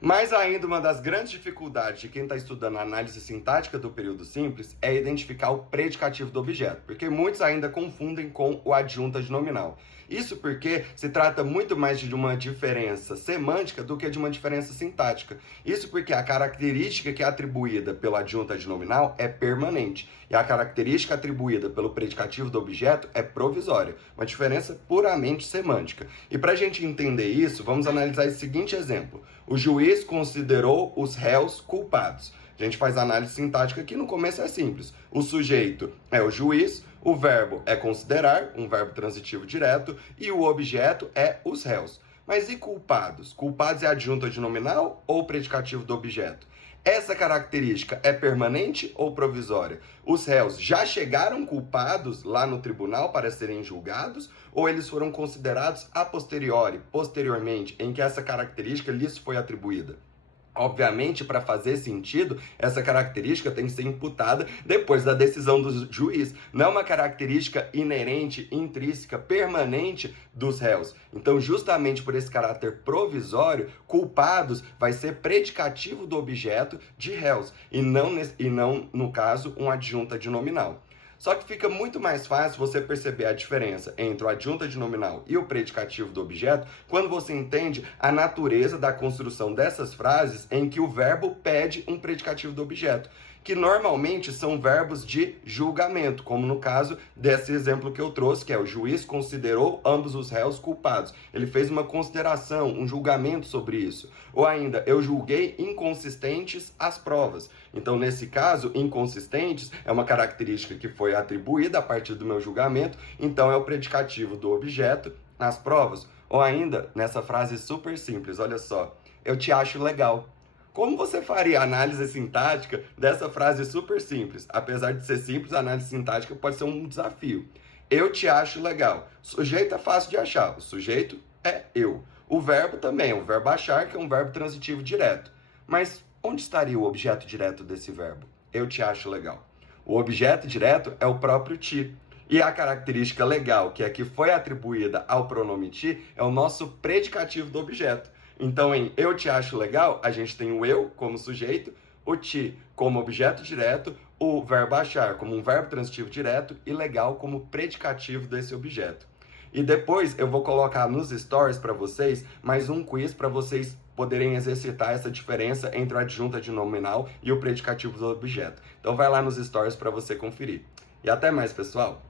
Mais ainda, uma das grandes dificuldades de quem está estudando a análise sintática do período simples é identificar o predicativo do objeto, porque muitos ainda confundem com o adjunta nominal. Isso porque se trata muito mais de uma diferença semântica do que de uma diferença sintática. Isso porque a característica que é atribuída pelo adjunta nominal é permanente e a característica atribuída pelo predicativo do objeto é provisória, uma diferença puramente semântica. E para a gente entender isso, vamos analisar esse seguinte exemplo. O juiz considerou os réus culpados. A gente faz a análise sintática aqui, no começo é simples. O sujeito é o juiz, o verbo é considerar, um verbo transitivo direto, e o objeto é os réus. Mas e culpados? Culpados é adjunta de nominal ou predicativo do objeto? Essa característica é permanente ou provisória? Os réus já chegaram culpados lá no tribunal para serem julgados ou eles foram considerados a posteriori, posteriormente, em que essa característica lhes foi atribuída? Obviamente, para fazer sentido, essa característica tem que ser imputada depois da decisão do juiz. Não é uma característica inerente, intrínseca, permanente dos réus. Então, justamente por esse caráter provisório, culpados vai ser predicativo do objeto de réus e não no caso, um adjunta de nominal. Só que fica muito mais fácil você perceber a diferença entre o adjunta de nominal e o predicativo do objeto quando você entende a natureza da construção dessas frases em que o verbo pede um predicativo do objeto, que normalmente são verbos de julgamento, como no caso desse exemplo que eu trouxe, que é o juiz considerou ambos os réus culpados. Ele fez uma consideração, um julgamento sobre isso. Ou ainda, eu julguei inconsistentes as provas. Então, nesse caso, inconsistentes é uma característica que foi atribuída a partir do meu julgamento, então é o predicativo do objeto nas provas. Ou ainda, nessa frase super simples, olha só, eu te acho legal. Como você faria a análise sintática dessa frase super simples? Apesar de ser simples, a análise sintática pode ser um desafio. Eu te acho legal. Sujeito é fácil de achar. O sujeito é eu. O verbo também, o verbo achar, que é um verbo transitivo direto. Mas onde estaria o objeto direto desse verbo? Eu te acho legal. O objeto direto é o próprio ti. E a característica legal, que é que foi atribuída ao pronome ti, é o nosso predicativo do objeto. Então, em eu te acho legal, a gente tem o eu como sujeito, o ti como objeto direto, o verbo achar como um verbo transitivo direto e legal como predicativo desse objeto. E depois eu vou colocar nos stories para vocês mais um quiz para vocês poderem exercitar essa diferença entre o adjunta de nominal e o predicativo do objeto. Então vai lá nos stories para você conferir. E até mais, pessoal!